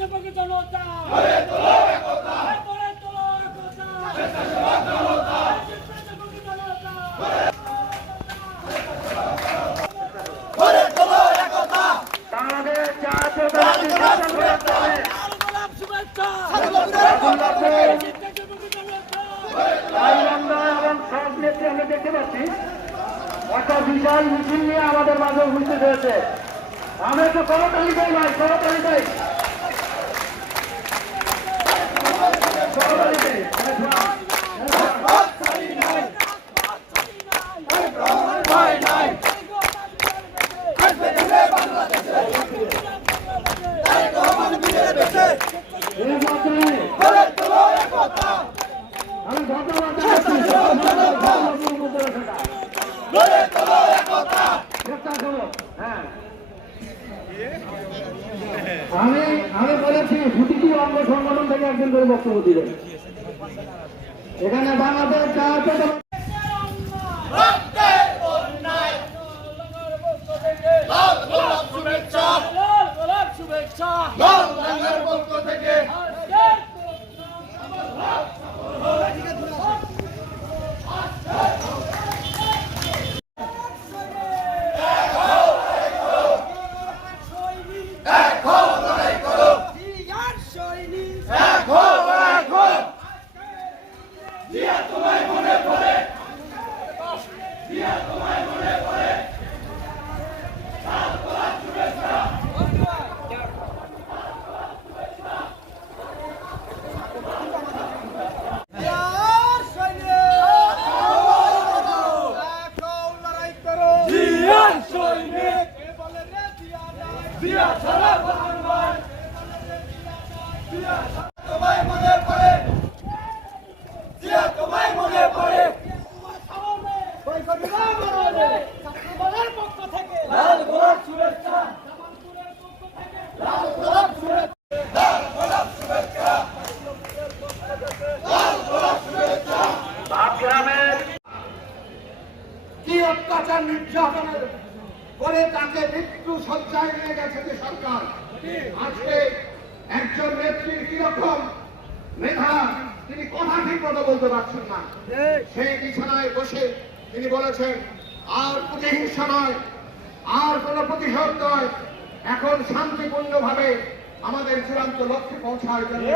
স্বেচ্ছাসেবক জনতা আমরা দেখতে পাচ্ছি একটা বিশাল মিছিল নিয়ে আমাদের মাঝে উপস্থিত হয়েছে। আমি একটু করতালি চাই ভাই, করতালি চাই। আমি বলেছি প্রতিটি অঙ্গ সংগঠন থেকে একজন করে বক্তব্য দিলেন। এখানে বাংলাদেশ কি অত্যাচার নির্যাতনের করে তাকে মৃত্যু সজ্জায় নিয়ে গেছে যে সরকার। আজকে একজন নেত্রীর কিরকম মেধা, তিনি কথা ঠিক মতো বলতে পারছেন না। সেই বিছানায় বসে তিনি বলেছেন আর প্রতিহিংসা নয়, আর কোন প্রতিশোধ নয়, এখন শান্তিপূর্ণভাবে আমাদের চূড়ান্ত লক্ষ্যে পৌঁছার জন্য